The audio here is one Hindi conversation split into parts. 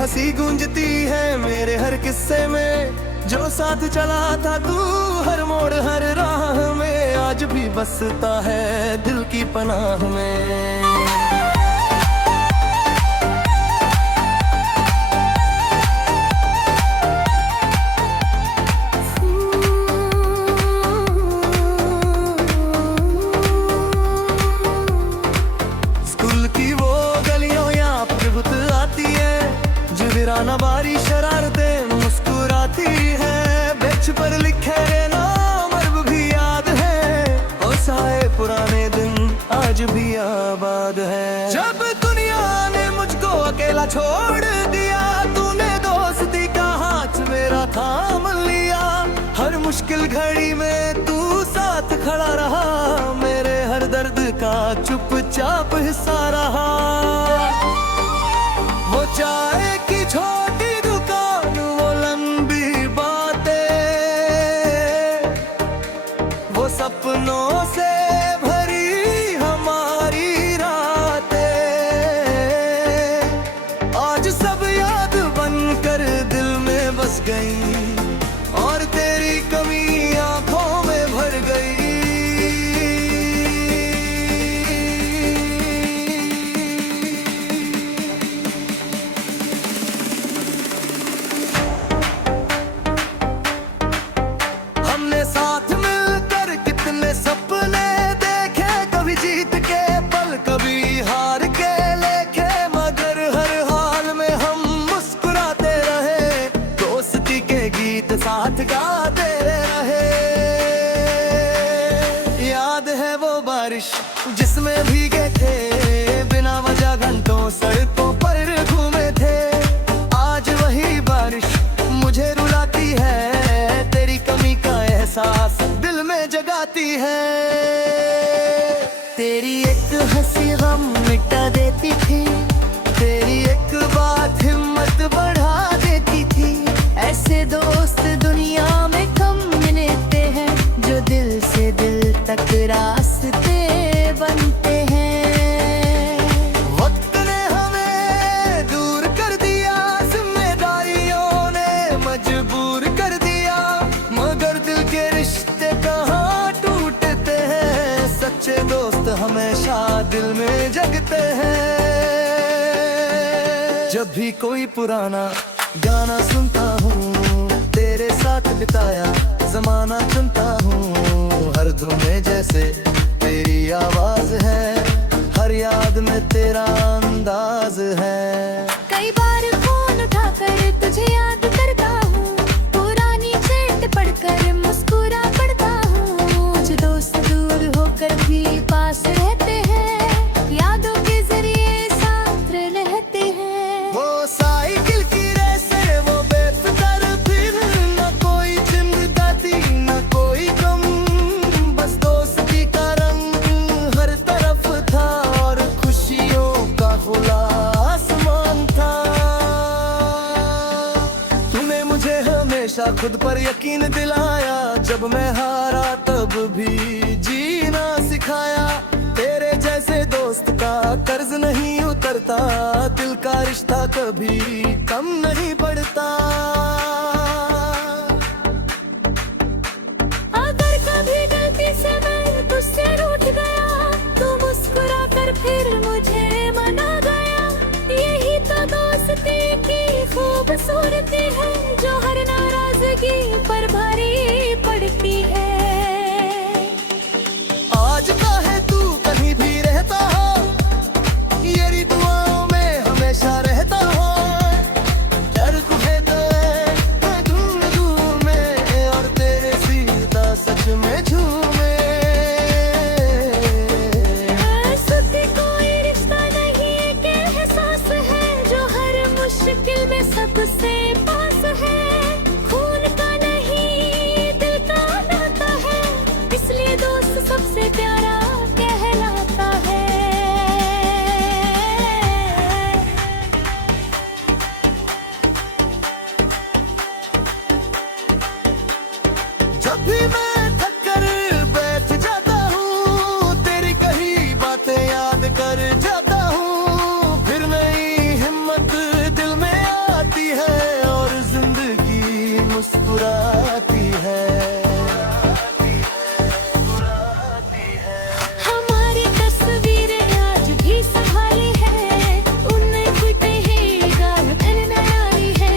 हंसी गूंजती है मेरे हर किस्से में, जो साथ चला था तू हर मोड़ हर राह में, आज भी बसता है दिल की पनाह में। वीराना बारी शरारतें मुस्कुराती है, बेंच पर लिखे रे नाम अब भी याद है, ओ साए पुराने दिन आज भी आबाद है। जब दुनिया ने मुझको अकेला छोड़ दिया, तूने दोस्ती का हाथ मेरा थाम लिया, हर मुश्किल घड़ी में तू साथ खड़ा रहा, मेरे हर दर्द का चुपचाप हिस्सा रहा। वो चाय की छोटी दुकान, वो लंबी बातें, वो सपनों से भरी हमारी रातें, आज सब याद बनकर दिल में बस गई, और तेरी कमी आंखों में भर गई। साथ मिलकर कितने सपने देखे, कभी जीत के पल कभी हार के लेखे, मगर हर हाल में हम मुस्कुराते रहे, दोस्ती के गीत साथ गाते रहे। याद है वो बारिश जिसमें भीगे थे, बिना वजह घंटों सड़कों पर घूमे थे, आज वही बारिश मुझे रुलाती है, तेरी कमी का एहसास दिल में जगाती है। तेरी एक हंसी गम मिटा देती थी, तेरी एक बात हिम्मत बढ़ा देती थी, ऐसे दोस्त दुनिया में कम मिलते हैं, जो दिल से दिल तक रास्ते बनते हैं। वक्त ने हमें दूर कर दिया, जिम्मेदारियों ने मजबूर कर दिया, मगर दिल के रिश्ते कहाँ टूटते हैं, सच्चे दोस्त हमेशा दिल में जगते हैं। जब भी कोई पुराना गाना सुनता हूँ, तेरे साथ बिताया जमाना चुनता हूँ, हर धुन में जैसे तेरी आवाज है, हर याद में तेरा अंदाज है। कई बार फोन उठाकर तुझे याद करता हूँ, पुरानी चैट पढ़कर मुस्कुरा पड़ता हूँ, कुछ दोस्त दूर होकर भी पास रहते हैं, यादों के जरिए साथ रहते हैं। वो साइकिल की रेस है, वो बेफिक्र फिर, न कोई चिंता थी न कोई गम, बस दोस्ती का रंग हर तरफ था, और खुशियों का खुला आसमान था। तूने मुझे हमेशा खुद पर यकीन दिलाया, जब मैं हारा तब भी जीना सिखाया, तेरे जैसे दोस्त का कर्ज नहीं उतरता, दिल का रिश्ता कभी कम नहीं पड़ता। अगर कभी गलती से मैं तुझसे रूठ गया, तू मुस्कुरा कर फिर मुझे मना गया, यही तो दोस्ती की खूबसूरती है, जो हर नाराजगी पर भारी पड़ती है। आज चाहे तू कहीं भी रहता हो, येरी दुआओं में हमेशा रहता हो, डर तुम्हें तो है दूर दूर में, और तेरे सीधा सच में झूमे। ऐसी कोई रिश्ता नहीं एक एहसास है, जो हर मुश्किल में सबसे पास है, खून का नहीं दिल का नाता है, इसलिए दोस्त सबसे प्यारा कहलाता है। जब भी मैं थक कर बैठ जाता हूँ, तेरी कही बातें याद कर जाता हूँ, फिर नई हिम्मत दिल में आ मुस्कुराती है। हमारी तस्वीरें आज भी संभाली है, उन्हें फुटे हैं गाल पहन आई है।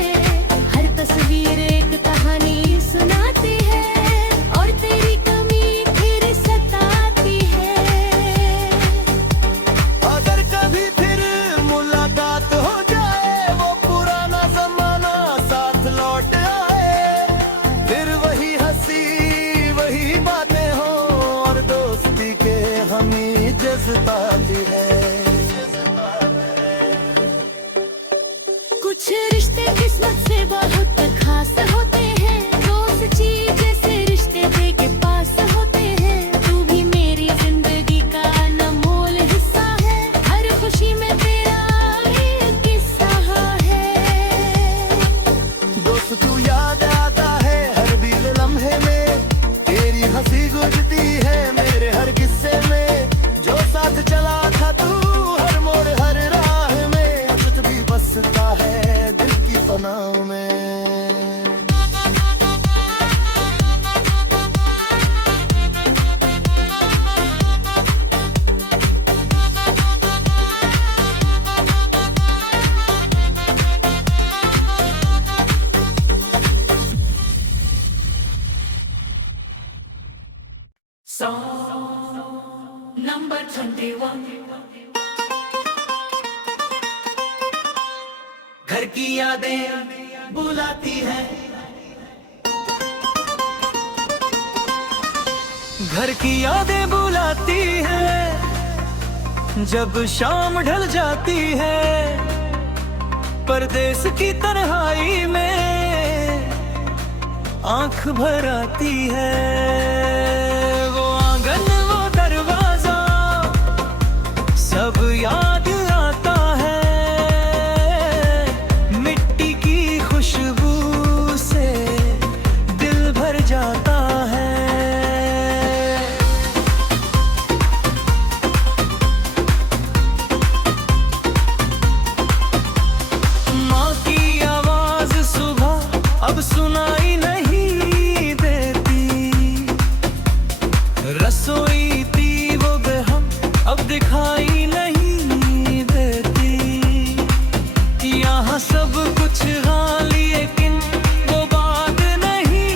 हर तस्वीर एक कहानी सुनाती है, और तेरी कमी फिर सताती है। अगर कभी फिर मुलाकात हो जाए, वो पुराना जमाना साथ लौट आए, फिर वही हंसी वही बातें हो, और दोस्ती के हमी जज्बाती है। कुछ रिश्ते किस्मत से बहुत खास होते हैं, रोज चीज जैसे रिश्ते दे के पास होते हैं। तू भी मेरी जिंदगी का अनमोल हिस्सा है, हर खुशी में तेरा एक किस्सा है। दोस्त तू याद आता है हर बीते लम्हे में, तेरी हंसी गूंजती है मेरे हर किस्से में। जो साथ चला था तू हर मोड़ हर राह में, अजत भी बसता है दिल की पनाह में। नंबर 21। घर की यादें बुलाती है, घर की यादें बुलाती है। जब शाम ढल जाती है, परदेस की तन्हाई में आंख भर आती है। वो आंगन वो दरवाजा सब याद आता है, मिट्टी की खुशबू से दिल भर जाता है। माँ की आवाज सुबह अब सुनाई नहीं देती, रसोई थी वो बेहम अब दिखाई नहीं देती। यहाँ सब कुछ हाँ लेकिन वो बात नहीं,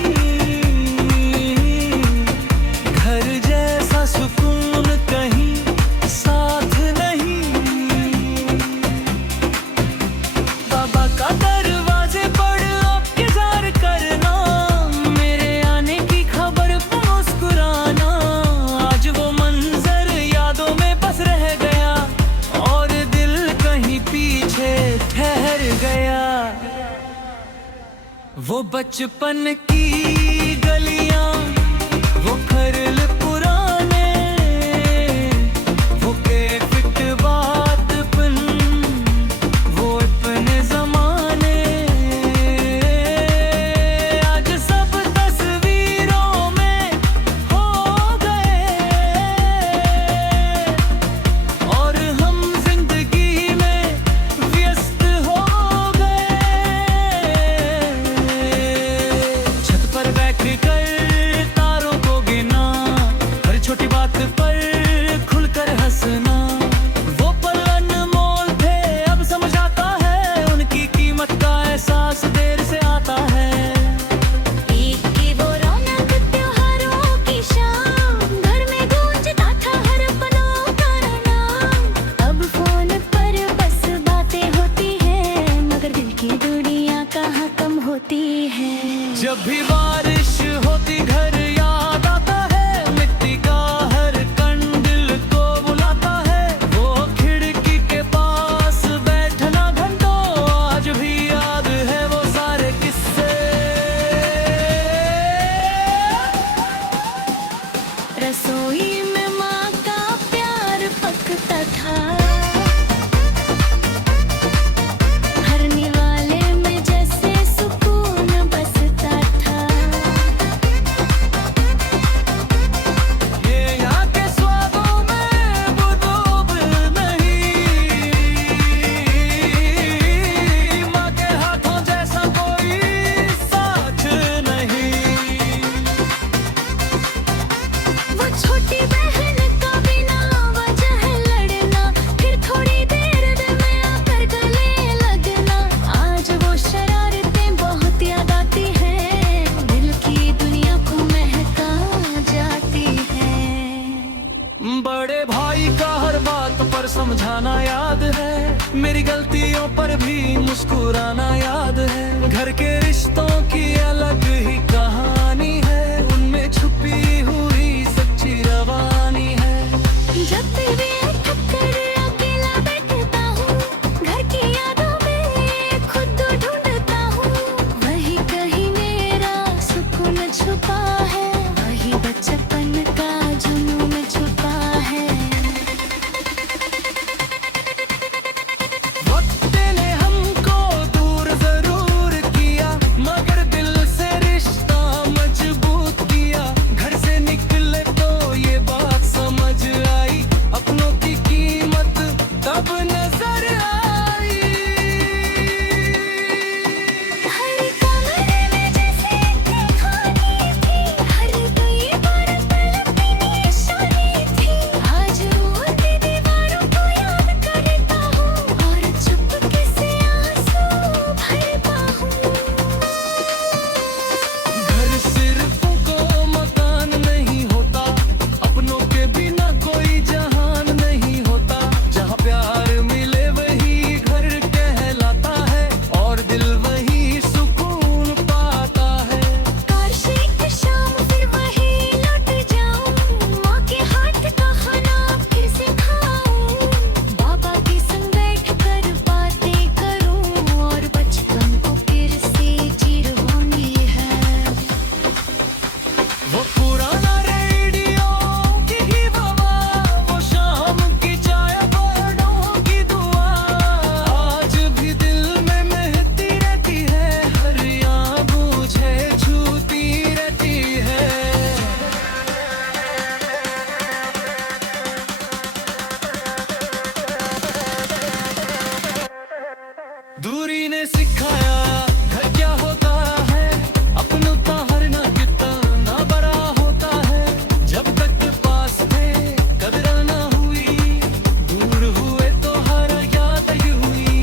घर जैसा सुकून कहीं साथ नहीं। बाबा का दरवाजे पर अब इंतजार करना, मेरे आने की खबर पे मुस्कुराना। आज वो मंजर यादों में बस रह गया, और दिल कहीं पीछे ठहर गया। वो बचपन की गलियां, वो खरल पुराने, वो फिट बातपन, वो अपने जमाने। आज सब तस्वीरों में हो गए, और हम जिंदगी में व्यस्त हो गए। छत पर बैठ कर तारों को गिना, हर छोटी बात पर खुलकर हंसना। वो पल अनमोल थे अब समझ आता है, उनकी कीमत का एहसास देर से आता है। ईद की वो रौनक त्योहारों की शाम, घर में गूंजता था हर पलों का नाम। अब फोन पर बस बातें होती है, मगर दिल की दुनिया कहाँ कम होती है। जब भी बारिश होती घर याद आता है, मिट्टी का हर कण दिल को बुलाता है। वो खिड़की के पास बैठना घंटों, आज भी याद है वो सारे किस्से। रसोई में माँ का प्यार पकता था, हर निवाले में जैसे सुकून बसता था। मेरी गलतियों पर भी मुस्कुराना याद है। घर के रिश्तों की अलग ही कहानी है, उनमें छुपी हुई सच्ची रवानी है। जब भी थककर अकेला बैठता हूँ, घर की यादों में खुद ढूंढता हूँ। वही कहीं मेरा सुकून छुपा है, वही बचपन का जुनून छुपा है। वक्त ने हमको दूर जरूर किया, मगर दिल से रिश्ता मजबूत किया। घर से निकले तो ये बात समझ आई, अपनों की कीमत तब नजर आई। हर कमरे में जैसे एक कहानी थी, हर कई बार तड़पती निशानी थी। आज रोज दीवारों को याद करता हूँ, और चुपके से आंसू भरता हूँ। घर सिर्फ को मकान नहीं होता, अपनों के बिना कोई जहान नहीं होता। जहाँ प्यार मिले वही घर कहलाता है, और दिल वही सुकून पाता है। काश एक शाम फिर वही लौट जाऊं, माँ के हाथ का खाना फिर से खाऊं। बाबा के संग बैठकर बातें करूं, और बचपन को फिर से चिरवानी है। वो पुराना रेडियो की ही हवा, वो शाम की चाय बड़ों की दुआ, आज भी दिल में महकती रहती है। हर याद मुझे छूती रहती है। दूरी ने सिखाया घर क्या होता है, अपनता हर ना कितना बड़ा होता है। जब तक पास थे कदर ना हुई, दूर हुए तो हर याद ही हुई।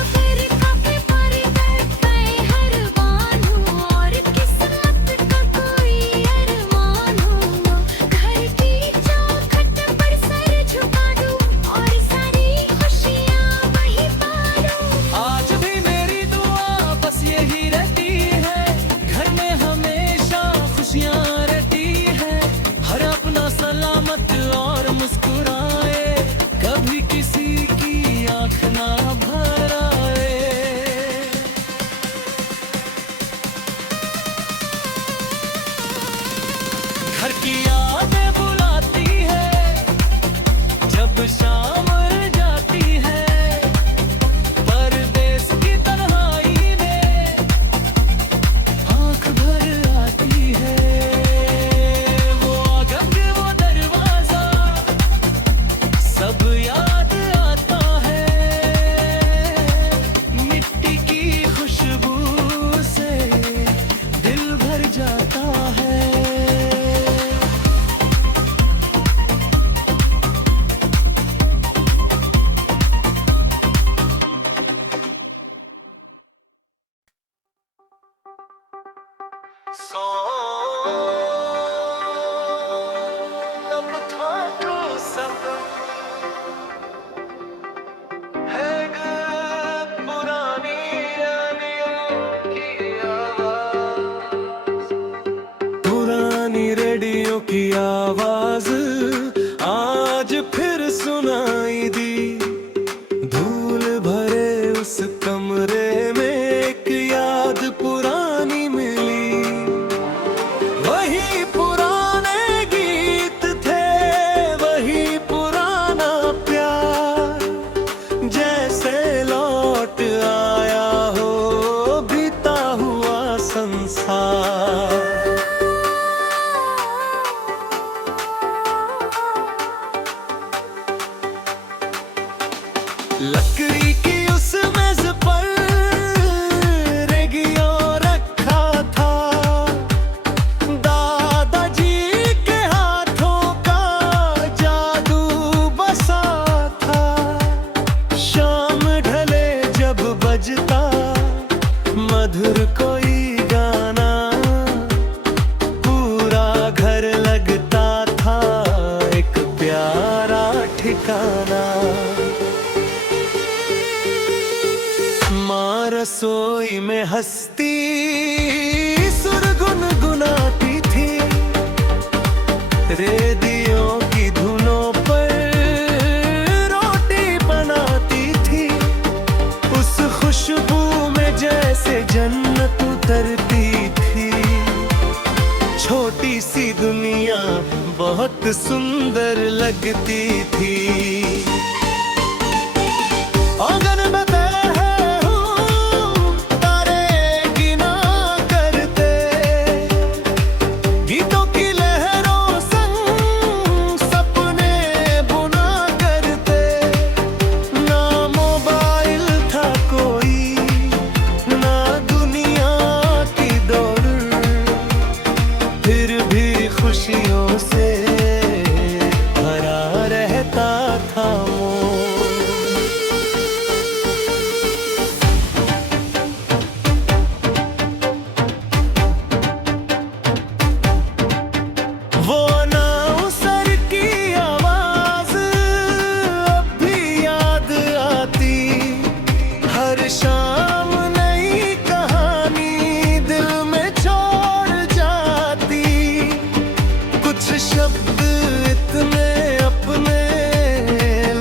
अगर काफी पारी करते हर बानू, और किस्मत का कोई अरमान हो। घर की चौखट पर सर झुका दूं, और सारी खुशियाँ वही पालूं। आज भी मेरी दुआ बस यही रहती है, घर में हमेशा खुशियाँ रहती है। हर अपना सलामत और मुस्कुराए, कभी किसी की आँख ना भर आए। घर की यादें बुलाती है, जब शाम जाती है। परदेस की तन्हाई में आँख भर आती है। वो आगंग वो दरवाजा सब याद आता है। मिट्टी की खुशबू से दिल भर जाता है। सो अब था तो सब है पुरानी यादियों की आवाज़। पुरानी रेडियो की आवाज आज फिर सुनाई दी। धूल भरे उस कमरे में एक याद पुरानी मिली। वही पुराने गीत थे, वही पुराना प्यार, जैसे लौट आया हो बीता हुआ संसार। लकड़ी की उस मेज पर रेडियो रखा था, दादाजी के हाथों का जादू बसा था। शाम ढले जब बजता मधुर कोई गाना, रसोई में हंसती सुर गुनगुनाती थी, रेडियो की धुनों पर रोटी बनाती थी। उस खुशबू में जैसे जन्नत उतरती थी। छोटी सी दुनिया बहुत सुंदर लगती थी। आंगन में खुशियों से भरा रहता था वो अनाउंसर की आवाज अब भी याद आती। हर शाम नई कहानी दिल में छोड़ जाती। कुछ शब्द इतने अपने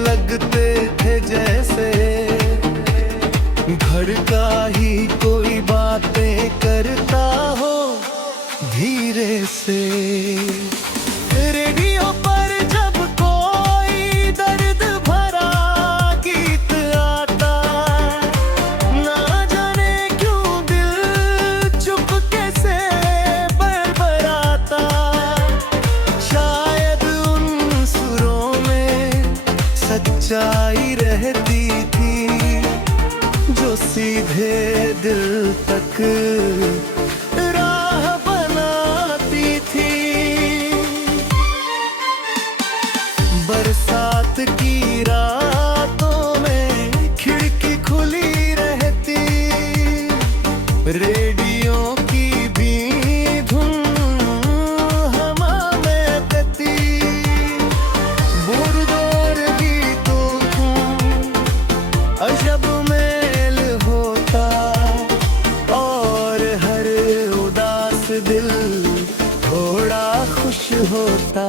लगते थे जैसे घर का ही कोई बातें करता हो धीरे से। रेडियो पर जब कोई दर्द भरा गीत आता, ना जाने क्यों दिल चुपके से बड़बड़ाता। शायद उन सुरों में सच्चाई रहती थी, जो सीधे दिल तक राह बनाती थी। बरसात की रातों में खिड़की खुली रहती। रेडियो की भी धुन हवा में बहती। बुरदौर गीतों अजब मेल होता, और हर उदास दिल थोड़ा खुश होता।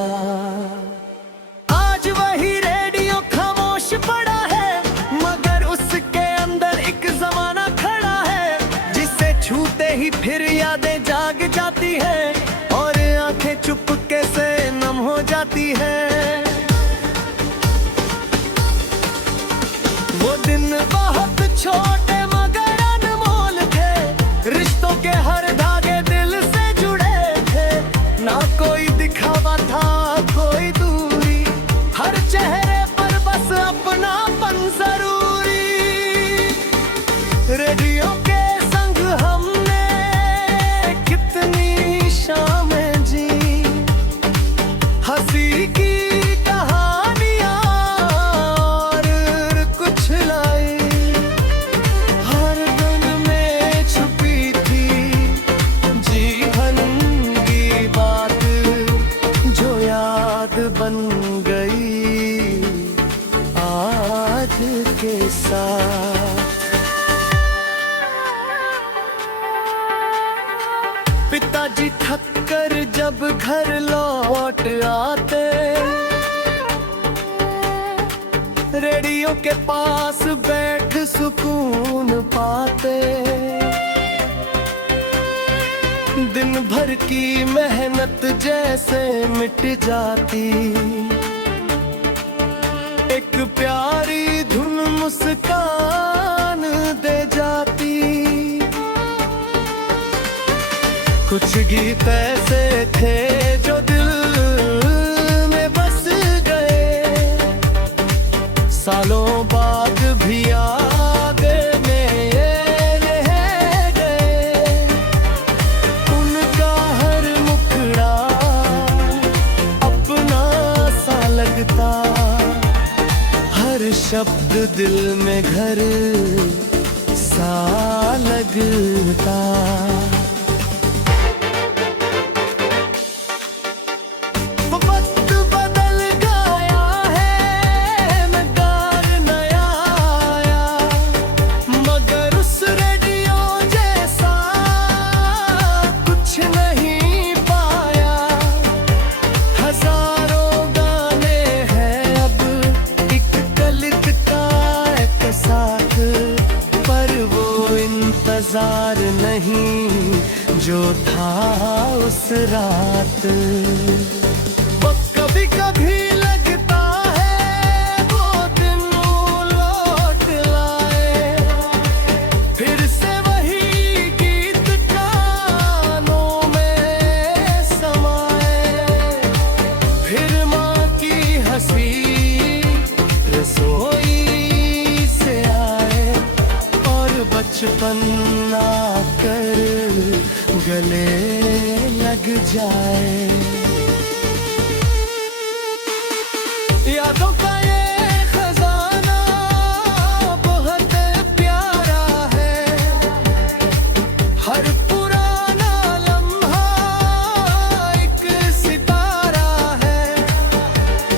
आज वही रेडियो खामोश पड़ा है, मगर उसके अंदर एक जमाना खड़ा है, जिसे छूते ही फिर यादें जाग जाती है और आंखें चुपके से नम हो जाती है। वो दिन बहुत छोटे मगर अनमोल थे, रिश्तों के हर धागे दिल से जुड़े थे। ना कोई दिखावा था कोई दूरी, हर चेहरे पर बस अपनापन जरूरी। रेडियो के संग हमने कितनी शामें जी, हंसी की कहानियां और कुछ लाई। हर दिन में छुपी थी जीवन की बात, जो याद बन गई आज के साथ। पिताजी थक कर जब घर लौट आते, रेडियो के पास बैठ सुकून पाते। दिन भर की मेहनत जैसे मिट जाती। एक प्यारी धुन मुस्कान दे जाती। कुछ गीत ऐसे थे जो दिल में बस गए, सालों बाद भी याद में रह गए। उनका हर मुखड़ा अपना सा लगता, हर शब्द दिल में घर सा लगता। वक्त बदल गया है, नगार नया आया, मगर उस रेडियो जो था उस रात। वो कभी कभी लगता है वो दिन लौट लाए, फिर से वही गीत कानों में समाए, फिर माँ की हंसी रसोई से आए और बचपन आकर गले लग जाए। यादों का ये खजाना बहुत प्यारा है, हर पुराना लम्हा एक सितारा है,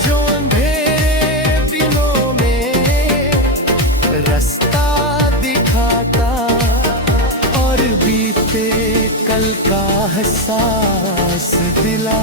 जो अंधेरे दिनों में रास्ता दिखाता और बीते कल का एहसास दिला।